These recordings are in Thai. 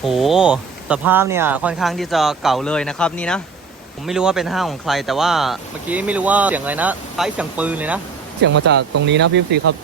โห สภาพเนี่ยค่อนข้างที่จะเก่าเลยนะครับนี่นะ ผมไม่รู้ว่าเป็นห้างของใคร แต่ว่าเมื่อกี้ไม่รู้ว่าเสียงอะไรนะคล้ายเสียงปืนเลยนะ เสียงมาจากตรงนี้นะพี่ซีครับ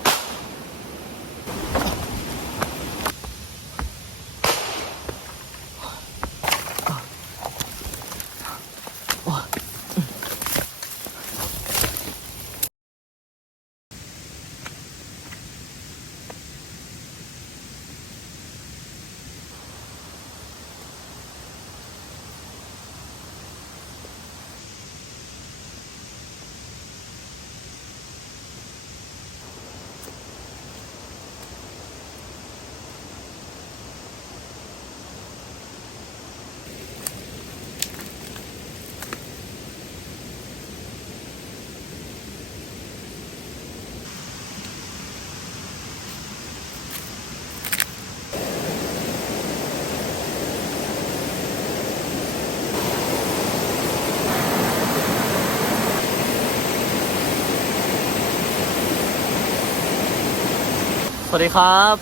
วัสดีครับ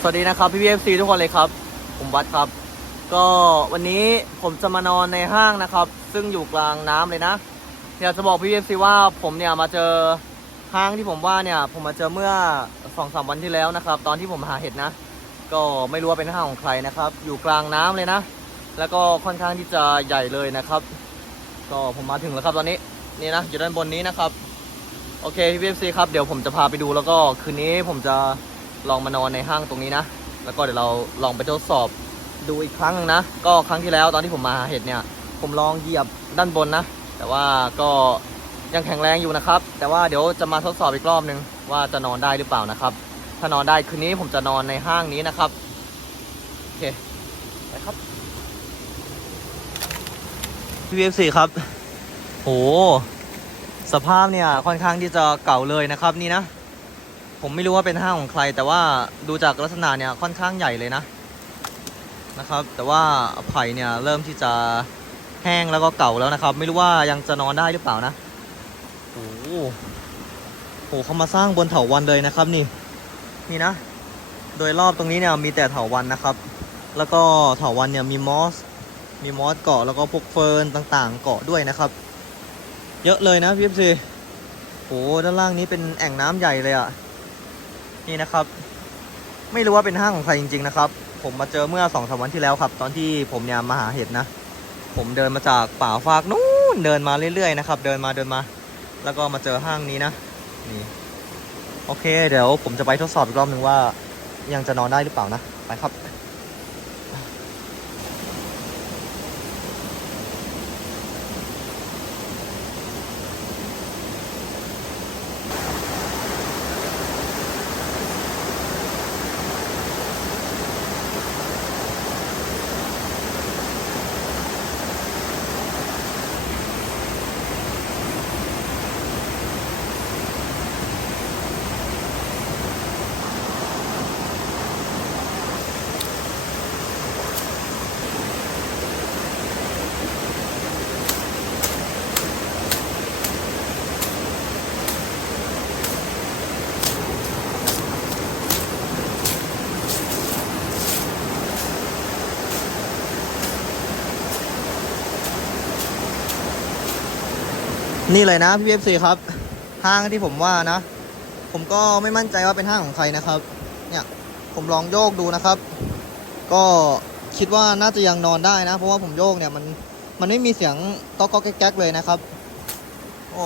สวัสดีนะครับพี่พีเอฟซีทุกคนเลยครับ ผมวัดครับ ก็วันนี้ผมจะมานอนในห้างนะครับ ซึ่งอยู่กลางน้ำเลยนะอยากจะบอกพี่พีเอฟซีว่าผมเนี่ยมาเจอห้างที่ผมว่าเนี่ย ผมมาเจอเมื่อสองสามวันที่แล้วนะครับ ตอนที่ผมหาเห็ดนะ ก็ไม่รู้ว่าเป็นห้างของใครนะครับ อยู่กลางน้ำเลยนะ แล้วก็ค่อนข้างที่จะใหญ่เลยนะครับ ก็ผมมาถึงแล้วครับตอนนี้นี่นะอยู่ด้านบนนี้นะครับโอเคพี่พีเอฟซีครับเดี๋ยวผมจะพาไปดูแล้วก็คืนนี้ผมจะ ลองมานอนในห้างตรงนี้นะ แล้วก็เดี๋ยวเราลองไปทดสอบดูอีกครั้งหนึงนะ ก็ครั้งที่แล้วตอนที่ผมมาหาเห็ดเนี่ย ผมลองเหยียบด้านบนนะ แต่ว่าก็ยังแข็งแรงอยู่นะครับ แต่ว่าเดี๋ยวจะมาทดสอบอีกรอบหนึงว่าจะนอนได้หรือเปล่านะครับ ถ้านอนได้คืนนี้ผมจะนอนในห้างนี้นะครับ โอเค ไปครับ PFC ครับ โห สภาพเนี่ยค่อนข้างที่จะเก่าเลยนะครับนี่นะ ผมไม่รู้ว่าเป็นห้างของใคร แต่ว่าดูจากลักษณะเนี่ยค่อนข้างใหญ่เลยนะนะครับ แต่ว่าไผ่เนี่ยเริ่มที่จะแห้งแล้วก็เก่าแล้วนะครับ ไม่รู้ว่ายังจะนอนได้หรือเปล่านะโอ้โหโหเขามาสร้างบนเถาวันเลยนะครับนี่นี่นะ โดยรอบตรงนี้เนี่ยมีแต่เถาวันนะครับ แล้วก็เถาวันเนี่ยมีมอสมีมอสเกาะแล้วก็พวกเฟิร์นต่างๆ เกาะด้วยนะครับ เยอะเลยนะพี่เอฟซีโหด้านล่างนี้เป็นแอ่งน้ำใหญ่เลยอะ่ะ นี่นะครับ ไม่รู้ว่าเป็นห้างของใครจริง ๆ นะครับ ผมมาเจอเมื่อสองสามวันที่แล้วครับ ตอนที่ผมเนี่ยมาหาเห็ดนะ ผมเดินมาจากป่าฟากนู้นเดินมาเรื่อยๆนะครับ เดินมาเดินมา แล้วก็มาเจอห้างนี้นะนี่โอเค เดี๋ยวผมจะไปทดสอบอีกรอบหนึ่งว่ายังจะนอนได้หรือเปล่านะ ไปครับ นี่เลยนะพี่เอฟซีครับ ห้างที่ผมว่านะ ผมก็ไม่มั่นใจว่าเป็นห้างของใครนะครับ เนี่ยผมลองโยกดูนะครับ ก็คิดว่าน่าจะยังนอนได้นะ เพราะว่าผมโยกเนี่ยมันมันไม่มีเสียงต๊อกก๊อกแก๊กเลยนะครับ โอ้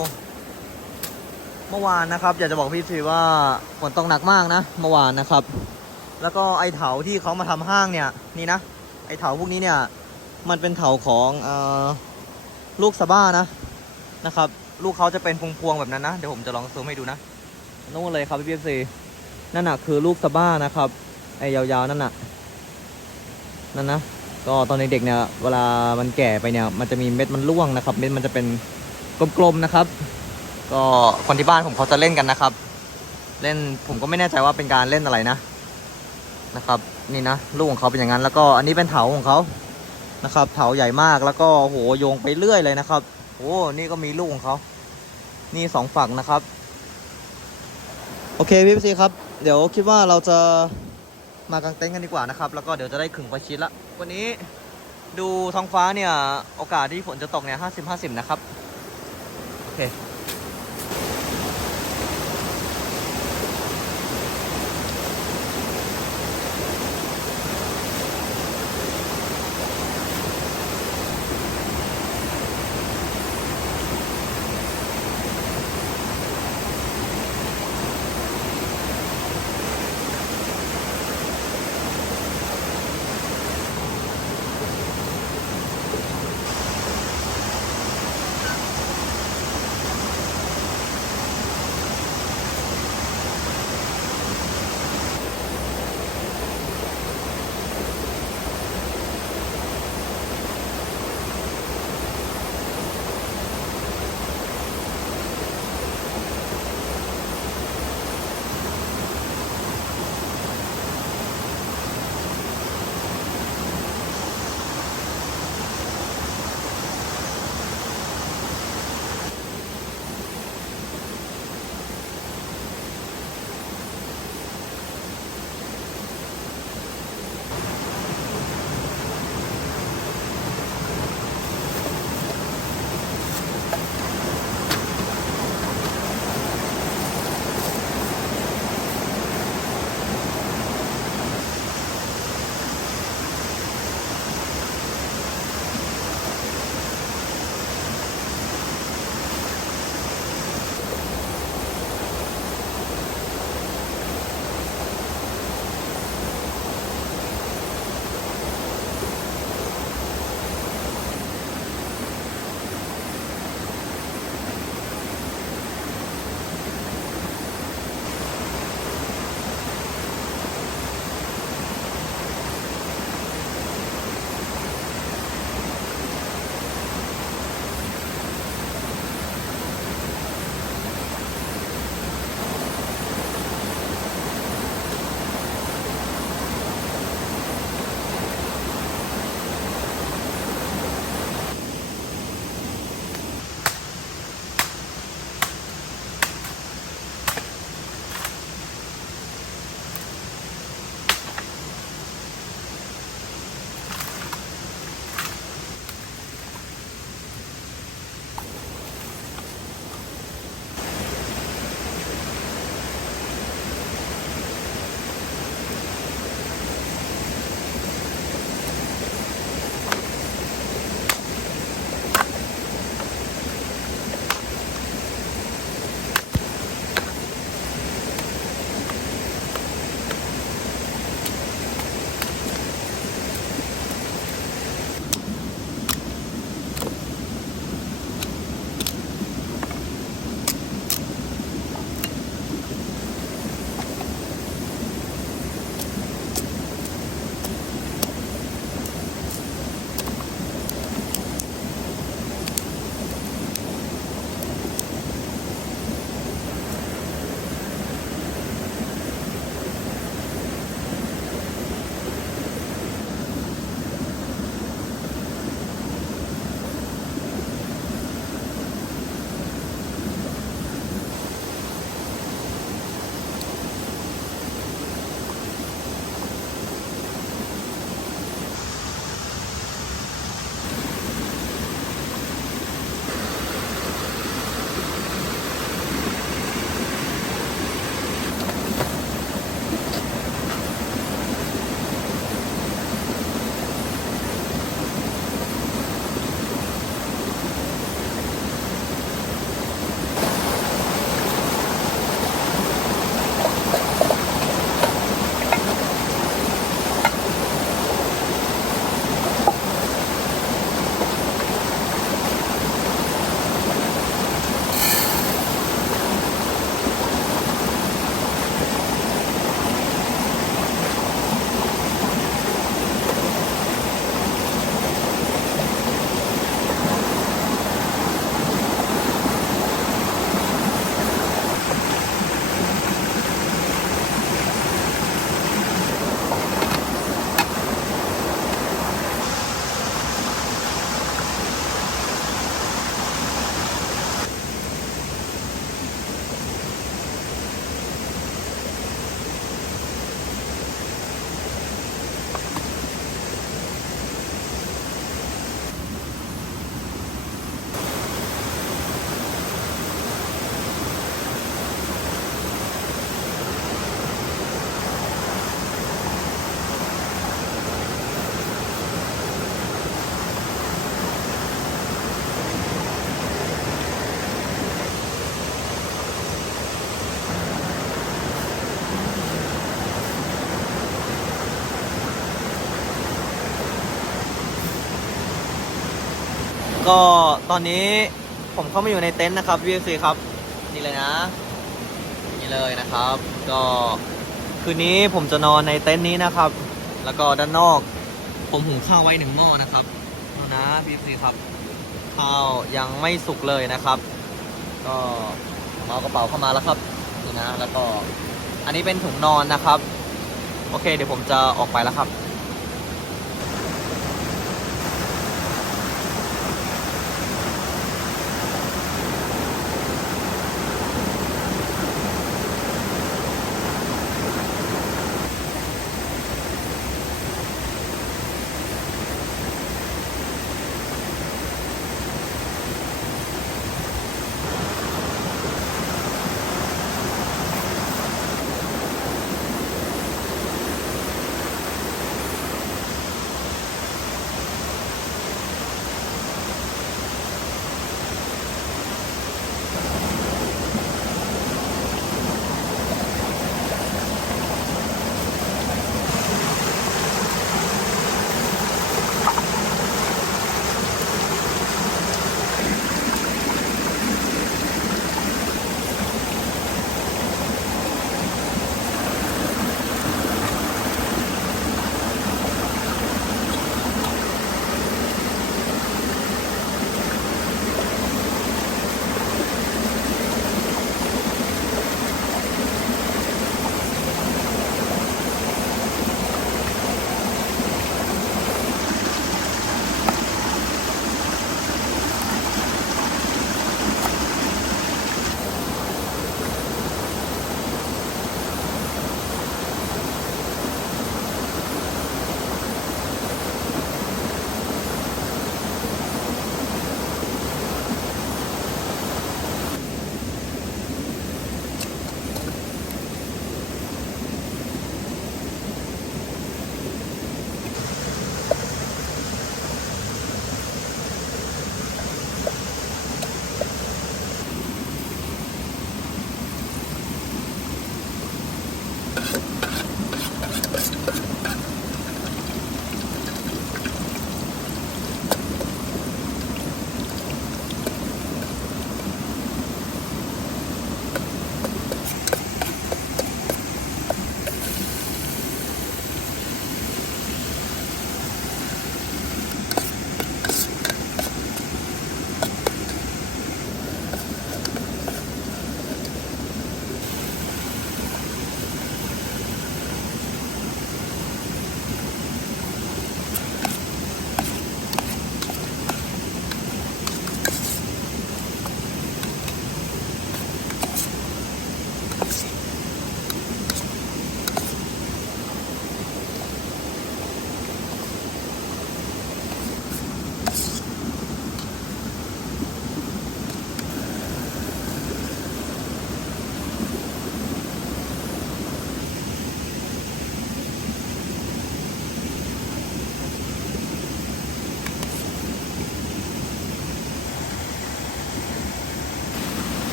เมื่อวานนะครับ อยากจะบอกพี่ซีว่าฝนตกหนักมากนะเมื่อวานนะครับ แล้วก็ไอเถาที่เขามาทำห้างเนี่ยนี่นะไอเถาพวกนี้เนี่ย มันเป็นเถาของอลูกสบ้านะ นะครับ ลูกเขาจะเป็นพวงๆแบบนั้นนะ เดี๋ยวผมจะลองซูมให้ดูนะนู่นเลยครับพี่พีซีนั่นน่ะคือลูกสบ้านะครับไอ้ยาวๆนั่นน่ะนั่นนะก็ตอนในเด็กเนี่ยเวลามันแก่ไปเนี่ยมันจะมีเม็ดมันร่วงนะครับ เม็ดมันจะเป็นกลมๆนะครับ ก็คนที่บ้านผมเขาจะเล่นกันนะครับ เล่นผมก็ไม่แน่ใจว่าเป็นการเล่นอะไรนะนะครับ นี่นะลูกของเขาเป็นอย่างนั้น แล้วก็อันนี้เป็นเถาของเขานะครับ เถาใหญ่มากแล้วก็โหโยงไปเรื่อยเลยนะครับ อ้ นี่ก็มีลูกของเขา นี่สองฝั่งนะครับ โอเคพี่พีซีครับ เดี๋ยวคิดว่าเราจะมากางเต็นท์กันดีกว่านะครับ แล้วก็เดี๋ยวจะได้ขึงไฟชิดละ วันนี้ดูท้องฟ้าเนี่ย โอกาสที่ฝนจะตกเนี่ยห้าสิบห้าสิบนะครับ โอเค ก็ตอนนี้ผมเข้ามาอยู่ในเต็นท์นะครับ VFC ครับนี่เลยนะนี่เลยนะครับ ก็คืนนี้ผมจะนอนในเต็นท์นี้นะครับ แล้วก็ด้านนอก ผมหุงข้าวไว้หนึ่งหม้อนะครับเอานะ VFC ครับข้าวยังไม่สุกเลยนะครับ ก็ผมเอากระเป๋าเข้ามาแล้วครับนี่นะแล้วก็อันนี้เป็นถุงนอนนะครับ โอเค เดี๋ยวผมจะออกไปแล้วครับ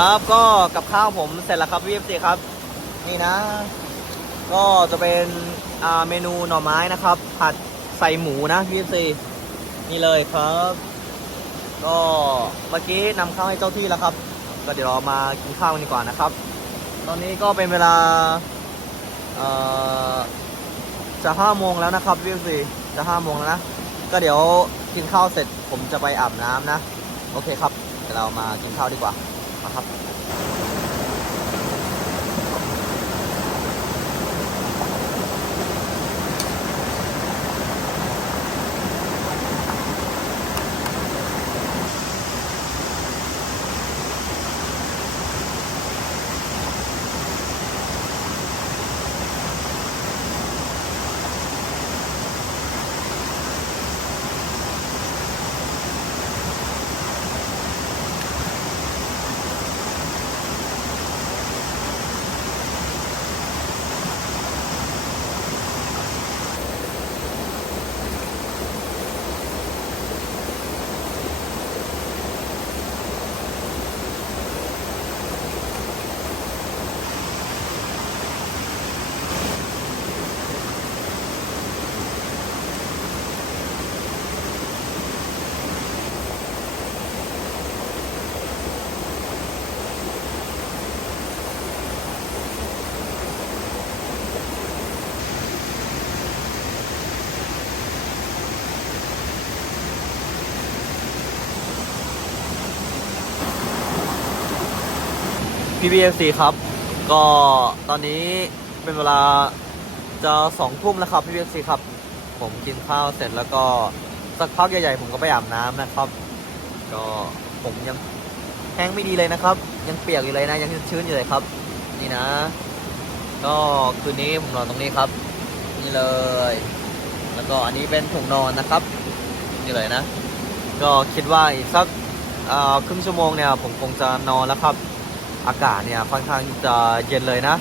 ครับ ก็กับข้าวผมเสร็จแล้วครับ VFC ครับ นี่นะ ก็จะเป็นอ่าเมนูหน่อไม้นะครับ ผัดใส่หมูนะ VFC นี่เลยครับ ก็เมื่อกี้นำข้าวให้เจ้าที่แล้วครับ ก็เดี๋ยวเรามากินข้าวกันดีกว่านะครับ ตอนนี้ก็เป็นเวลาเอ่อจะห้าโมงแล้วนะครับ VFC จะห้าโมงแล้วนะก็เดี๋ยวกินข้าวเสร็จผมจะไปอาบน้ำนะ โอเคครับเดี๋ยวเรามากินข้าวดีกว่า มาครับ PBFC ครับ ก็ตอนนี้เป็นเวลาจะสองทุ่มแล้วครับ PBFC ครับ ผมกินข้าวเสร็จแล้วก็สักพักใหญ่ๆ ผมก็ไปอาบน้ำนะครับ ก็ผมยังแห้งไม่ดีเลยนะครับ ยังเปียกอยู่เลยนะ ยังชื้นอยู่เลยครับ นี่นะ ก็คืนนี้ผมนอนตรงนี้ครับ นี่เลย แล้วก็อันนี้เป็นถุงนอนนะครับ นี่เลยนะ ก็คิดว่าอีกสักครึ่งชั่วโมงเนี่ยผมคงจะนอนแล้วครับ อากาศเนี่ยค่อนข้างจะเย็นเลยนะ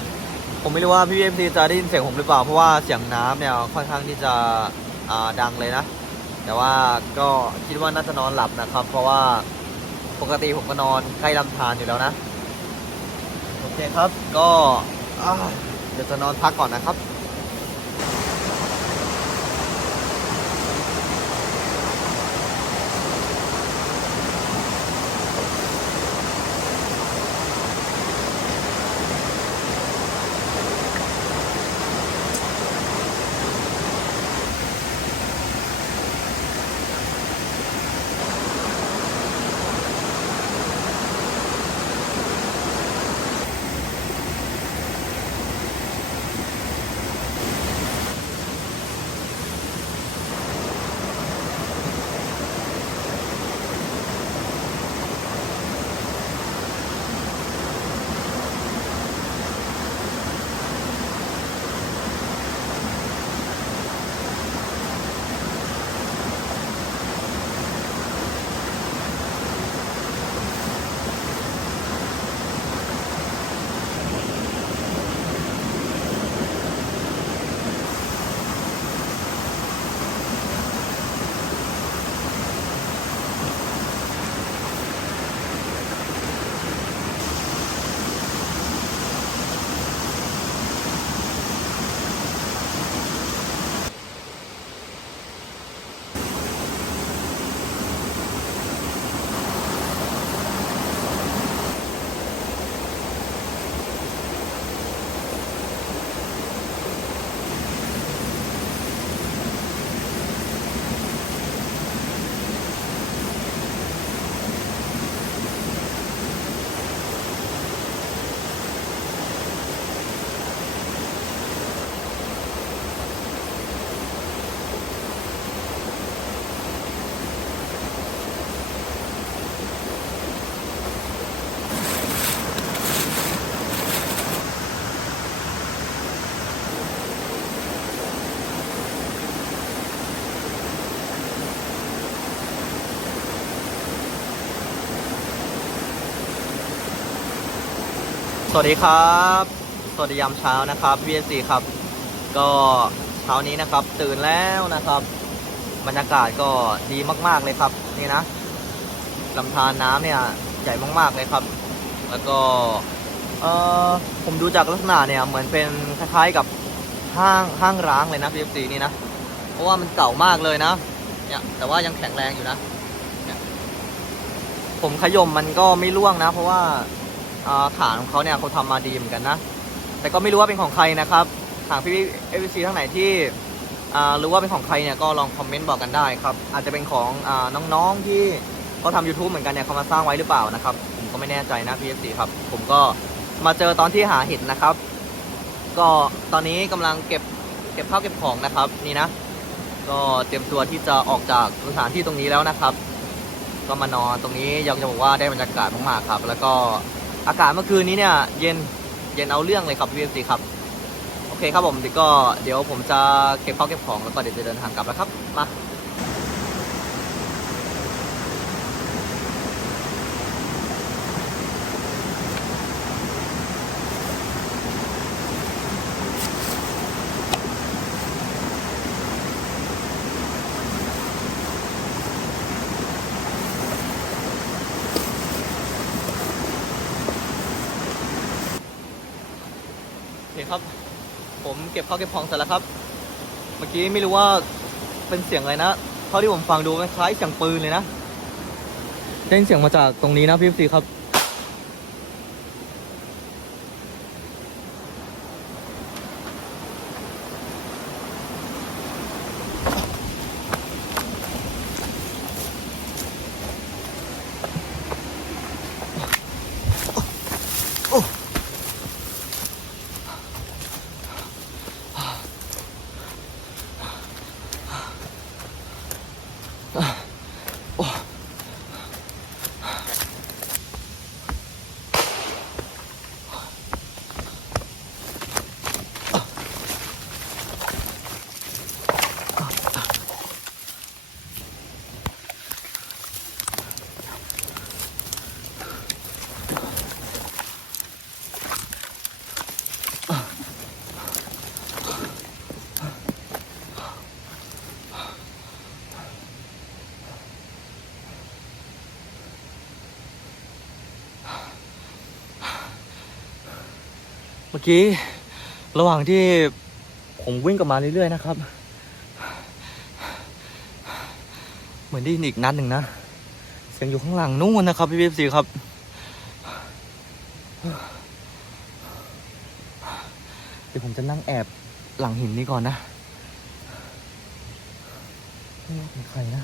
ผมไม่รู้ว่าพี่เอ็มซีจะได้ยินเสียงผมหรือเปล่าเพราะว่าเสียงน้ำเนี่ยค่อนข้างที่จะดังเลยนะ แต่ว่าก็คิดว่าน่าจะนอนหลับนะครับ เพราะว่าปกติผมก็นอนใกล้ลำธารอยู่แล้วนะโอเคครับก็เดี๋ยวจะนอนพักก่อนนะครับ วัสดีครับ สวัสดียามเช้านะครับ VSC ครับ ก็เช้านี้นะครับตื่นแล้วนะครับ บรรยากาศก็ดีมากๆเลยครับ นี่นะลำธารน้ำเนี่ยใหญ่มากๆเลยครับ แล้วก็เออผมดูจากลักษณะเนี่ยเหมือนเป็นคล้ายๆกับห้างห้างร้างเลยนะ VSC นี่นะ เพราะว่ามันเก่ามากเลยนะเนี่ยแต่ว่ายังแข็งแรงอยู่นะเนี่ยผมขยมมันก็ไม่ร่วงนะ เพราะว่า ฐานของเขาเนี่ยเขาทำมาดีเหมือนกันนะ แต่ก็ไม่รู้ว่าเป็นของใครนะครับ หากพี่เอฟซีทั้งไหนที่อ่ารู้ว่าเป็นของใครเนี่ยก็ลองคอมเมนต์บอกกันได้ครับ อาจจะเป็นของอาน้องๆที่เขาทำ YouTube เหมือนกันเนี่ยเขามาสร้างไว้หรือเปล่านะครับ ผมก็ไม่แน่ใจนะพี่เอฟซีครับ ผมก็มาเจอตอนที่หาเห็ดนะครับ ก็ตอนนี้กำลังเก็บเก็บข้าวเก็บของนะครับนี่นะ ก็เตรียมตัวที่จะออกจากสถานที่ตรงนี้แล้วนะครับ ก็มานอนตรงนี้อยากจะบอกว่าได้บรรยากาศมากๆครับ แล้วก็ อากาศเมื่อคืนนี้เนี่ย เย็นเย็นเอาเรื่องเลยครับพี่เอฟซีครับ โอเคครับผมเดี๋ยวก็เดี๋ยวผมจะเก็บข้าวเก็บของแล้วก็เดี๋ยวจะเดินทางกลับแล้วครับ มาโอเคครับ ผมเก็บข้าวเก็บของเสร็จแล้วครับ เมื่อกี้ไม่รู้ว่าเป็นเสียงอะไรนะเท่าที่ผมฟังดูมันคล้ายเสียงปืนเลยนะได้ยินเสียงมาจากตรงนี้นะพี่ฟซีครับ เมื่อกี้ระหว่างที่ผมวิ่งกลับมาเรื่อยๆนะครับ เหมื อนได้ยินอีกนัดหนึ่งนะ เสียงอยู่ข้างหลังนู่นนะครับ พี่เบฟซีครับ เดี๋ยวผมจะนั่งแอบหลังหินนี้ก่อนนะไม่รู้เป็นใครนะ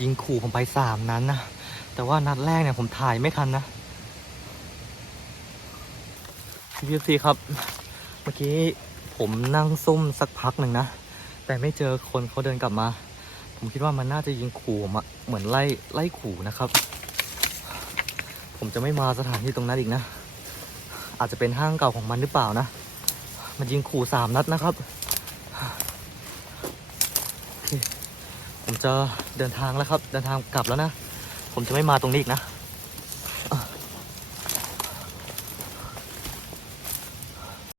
ยิงขู่ผมไปสามนั้นนะ แต่ว่านัดแรกเนี่ยผมถ่ายไม่ทันนะพี่ซีครับ เมื่อกี้ผมนั่งซุ่มสักพักหนึ่งนะ แต่ไม่เจอคนเขาเดินกลับมา ผมคิดว่ามันน่าจะยิงขู่มอะเหมือนไล่ไล่ขู่นะครับ ผมจะไม่มาสถานที่ตรงนั้นอีกนะ อาจจะเป็นห้างเก่าของมันหรือเปล่านะ มันยิงขู่สามนัดนะครับโอเคผมจะเดินทางแล้วครับ เดินทางกลับแล้วนะ ผมจะไม่มาตรงนี้อีกนะ